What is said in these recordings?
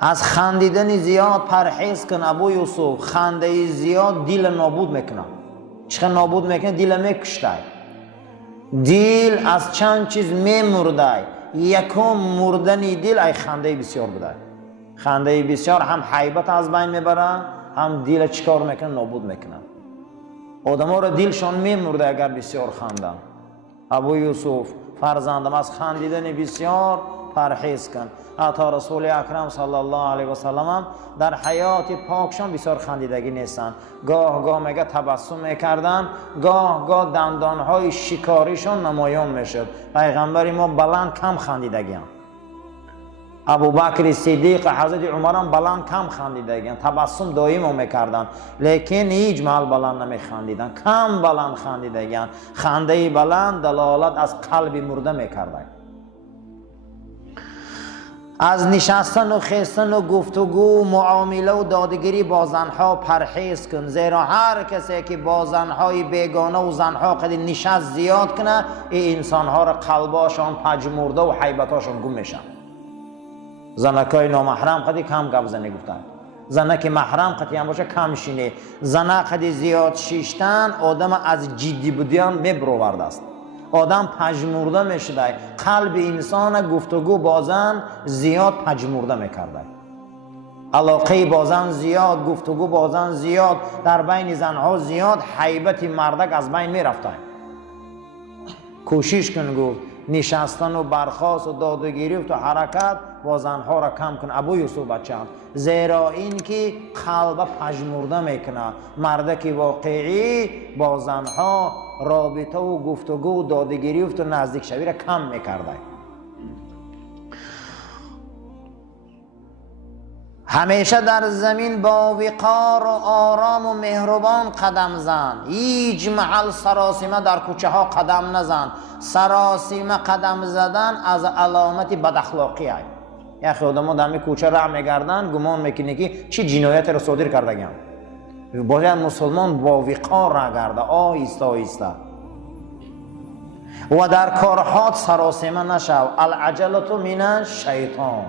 از خندیدن زیاد پرهیز کن ابو یوسف. خنده زیاد دل نابود میکنه. چه نابود میکنه؟ دل میکشته. دل از چند چیز میمرده. یکم مردن دل ای خنده بسیار بوده. خنده بسیار هم حیبت از بین میبره، هم دل چکار میکنه؟ نابود میکنه. آدم ها را دلشان میمرده اگر بسیار خندن. ابو یوسف فرزندم از خندیدن بسیار پرهیز کن. حتی رسول اکرم صلی الله علیه و سلم در حیات پاکشان بسیار خندیدگی نیستن. گاه میگه تبسم میکردن، گاه دندانهای شکاریشان نمایان میشد. پیغمبر ما بلند کم خندیدگی هم. ابوبکر صدیق، حضرت عمر هم بلند کم خندیدگی، تبسم دائم میکردن، لیکن هیچ محل بلند نمیخندیدن، کم بلند خندیدگی. خنده بلند دلالت از قلب مرده میکردن. از نشستن و خیستن و گفتگو، معامله و دادگیری با زنها پرهیز کن، زیرا هر کسی که با زنهای بیگانه و زنها قد نشست زیاد کنه، این انسانها را قلباشان پژمرده و حیبتاشان گم میشن. زنکای نامحرم قدی کم گپ زنی گفتن، زنک محرم قدی هم باشه کم شینه. زنه قدی زیاد شیشتن آدم از جدی بودیان میبرورد است. آدم پژمرده میشده. قلب انسان گفتگو با زن زیاد پژمرده میکرده. علاقه با زن زیاد، گفتگو با زن زیاد، در بین زنها زیاد، حیبت مردک از بین میرفته. کوشش کن گفت نشستن و برخاست و دادگیری و حرکت با زنها را کم کن ابو یوسف بچه‌ام، زیرا این که قلب پژمرده میکنه. مردک واقعی با زنها رابطه و گفتگو و دادگیری و نزدیک شوی را کم میکرده. همیشه در زمین با وقار و آرام و مهربان قدم زن. هیچ محل سراسیمه در کوچه ها قدم نزن. سراسیمه قدم زدن از علامت بد اخلاقی است. یا خودمون در کوچه راه میگردن، گمان میکنه که چی جنایت را صادر کردگان. باید مسلمان با وقار راه گرده، آهسته آهسته. و در کارهات سراسیمه نشو. العجلة من الشیطان.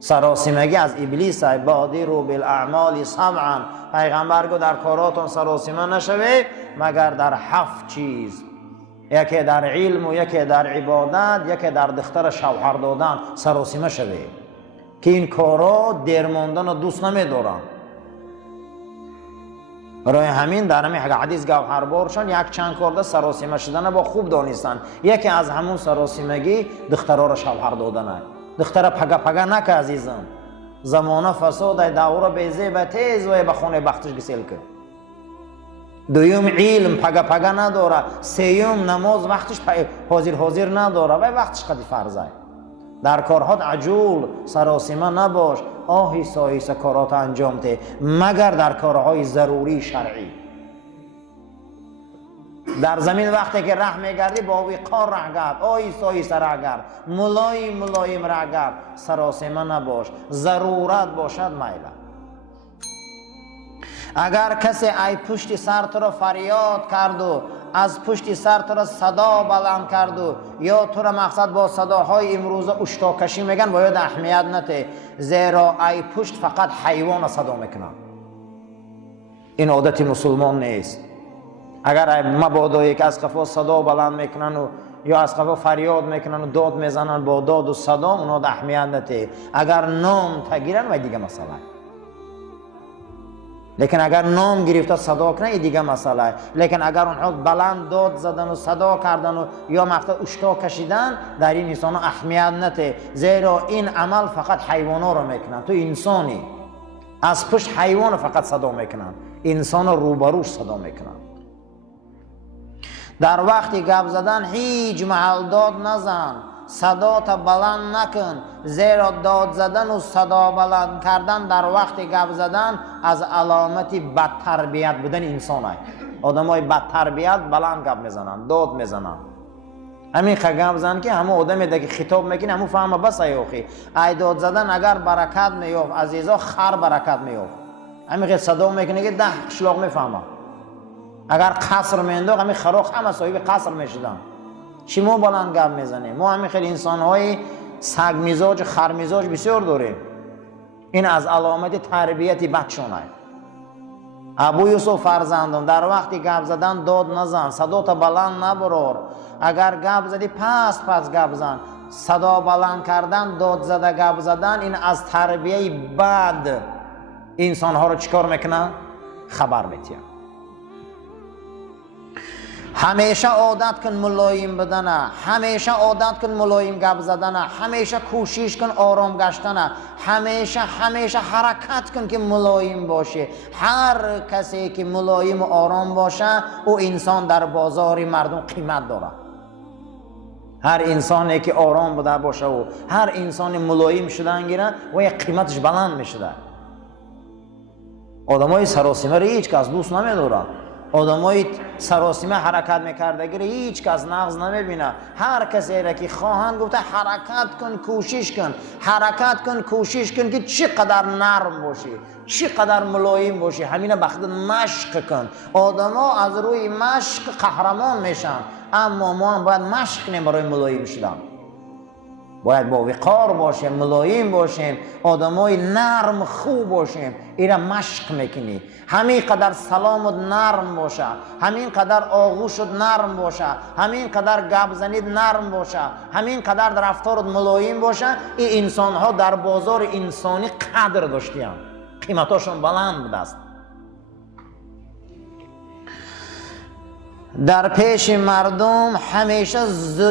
سراسیمگی از ابلیس است. بادروا بالاعمال سبعا. پیغمبر گفت در کاراتون سراسیمه نشوید مگر در 7 چیز، یکی در علم و یکی در عبادت، یکی در دختر شوهر دادن. سراسیمه شوید که این کارا دیر ماندن و دوست نمیدارن. برای همین در همین حدیث گوهربارشان یک چند کار سراسیمه شدن با خوب دانستن. یکی از همون سراسیمگی دخترها را شوهر دادن. دختر پگا نکه عزیزم. زمانه فساد، دوره بیزه به تیز و به خونه بختش گسیل که. دویم علم پگا نداره. سیوم نماز وقتش حاضر نداره و وقتش قدی فرضه. در کارهات عجول سراسیمه نباش. آهسته آهسته کارات انجام ده، مگر در کارهای ضروری شرعی. در زمین وقتی که ره میگردی با وقار ره گرد، آهسته آهسته ره گرد، ملایم ره گرد. سراسیمه نباش. ضرورت باشد میله. اگر کسی ای پشت سر تو را فریاد کرد و از پشت سر تو را صدا بلند کرد و یا تو را مقصد با صداهای امروزه اشتاکشی میگن، باید اهمیت نده، زیرا ای پشت فقط حیوان صدا میکنن. این عادت مسلمان نیست. اگر مبادا یک از قفا صدا بلند میکنن و یا از قفا فریاد میکنن و داد میزنن، با داد و صدا اونا اهمیت نده. اگر نام تگیرن و دیگه مسئله، لیکن اگر نام گرفته صدا کنه این دیگه مسئله. لیکن اگر اونها بلند داد زدن و صدا کردن و یا مقصد اشتا کشیدن، در این انسان اهمیت نده، زیرا این عمل فقط حیوانا رو میکنن. تو انسانی از پشت حیوان فقط صدا میکنن، انسان روبروش صدا میکنن. در وقتی گپ زدن هیچ محل داد نزن، صدا تا بلند نکن، زیرا داد زدن و صدا بلند کردن در وقت گپ زدن از علامت بد تربیت بودن انسان است. آدمای بد تربیت بلند گپ میزنن، داد میزنن. همین گپ زدن که همه آدمی دیگه خطاب میکنه همون فهمه بس ایوخی. ای داد زدن اگر برکت میافت عزیزا، خر برکت میافت. همین صدا میکنه که 10 شلاق میفهمه. اگر قصر مینداخت همین خراخ همه صاحب قصر میشدن. چی ما بلند گپ میزنیم؟ ما همین خیلی انسان های سگ میزاج، خر میزاج بسیار داریم. این از علامت تربیت بچونه. ابو یوسف فرزندم در وقتی گپ زدن داد نزن، صدا تا بلند نبرار. اگر گپ زدی پس گپ زن. صدا بلند کردن، داد زده گپ زدن، این از تربیه بد انسان ها رو چیکار میکنه؟ خبر میتیم. همیشه عادت کن ملایم بدنه، همیشه عادت کن ملایم گپ زدنه، همیشه کوشش کن آرام گشتنه، همیشه حرکت کن که ملایم باشه. هر کسی که ملایم و آرام باشه او انسان در بازار مردم قیمت داره. هر انسانی که آرام بوده باشه و هر انسان ملایم شدن گیره و یک قیمتش بلند میشه. آدمای سراسیمه رو هیچ کس دوست نمیداره. آدمای سراسیمه حرکت میکردگی رو هیچ کس نقض نمیبینه. هر کسی را که خواهند گفته حرکت کن، کوشش کن، حرکت کن، کوشش کن که چقدر نرم باشی، چقدر ملایم باشی. همینه بخاطر مشق کن. آدما از روی مشق قهرمان میشن، اما ما هم باید مشق کنیم برای ملایم شدن. باید با وقار باشیم، ملایم باشیم، آدمای نرم خوب باشیم. اینا مشق میکنی. همین قدر سلامت نرم باشه، همین قدر آغوشت نرم باشه، همین قدر گپ زنید نرم باشه، همین قدر در رفتارت ملایم باشه. این انسان ها در بازار انسانی قدر داشتیم، قیمتاشون بلند بود است. در پیش مردم همیشه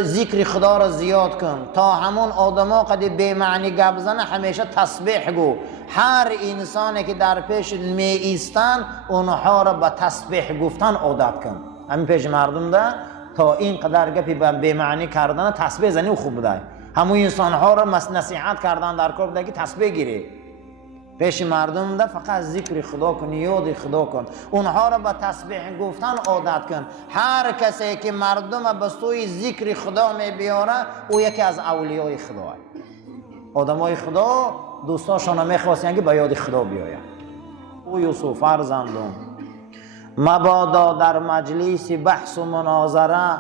ذکر خدا را زیاد کن. تا همون آدما قد بی معنی گپ زنه همیشه تسبیح گو. هر انسانی که در پیش می ایستن اونها را به تسبیح گفتن عادت کن. همین پیش مردم ده تا این قدر گپی بی معنی کردن تسبیح زنی و خوب بوده. همون انسان ها را نصیحت کردن در کار بوده که تسبیح گیری. پیش مردم ده فقط ذکر خدا کن، یاد خدا کن، اونها را به تسبیح گفتن عادت کن. هر کسی که مردم به سوی ذکر خدا می بیاره او یکی از اولیای خدا. آدمای خدا دوستاشون میخواستن که به یاد خدا بیاین. او یوسف فرزندم مبادا در مجلس بحث و مناظره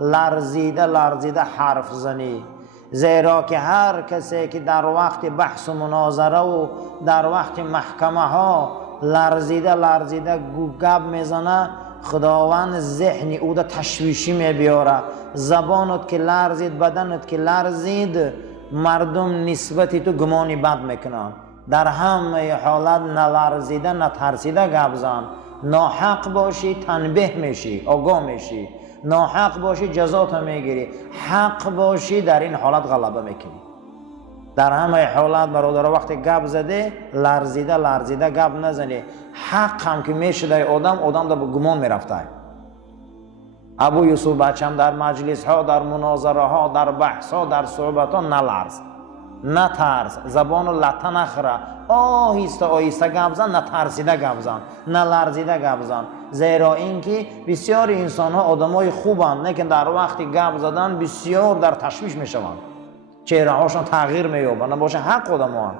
لرزیده حرف زنی. زیرا که هر کسی که در وقت بحث و مناظره و در وقت محکمه ها لرزیده گپ میزنه، خداوند ذهن او را تشویشی میبیاره. زبانت که لرزید، بدنت که لرزید، مردم نسبت تو گمانی بد میکنن. در همه حالت نلرزیده نترسیده گپ زن. ناحق باشی تنبیه میشی، آگاه میشی. ناحق باشی جزات میگیری، حق باشی در این حالت غلبه میکنی. در همه حالت برادر وقتی گپ زده لرزیده گپ نزنی. حق هم که میشه آدم در گمان میرفته. ابو یوسف بچم در مجلس ها، در مناظره ها، در بحث ها، در صحبت ها نلرز، نترس، زبان لطه نخره، آهسته گپ زن، نترسیده گپ زن، نلرزیده گپ زن. زیرا اینکه بسیار انسان ها آدمای خوبند، لیکن در وقتی گپ زدن بسیار در تشویش میشوند، چهره هاشون تغییر مییابند. باشه حق آدم ها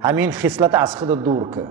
همین خصلت از خود دور که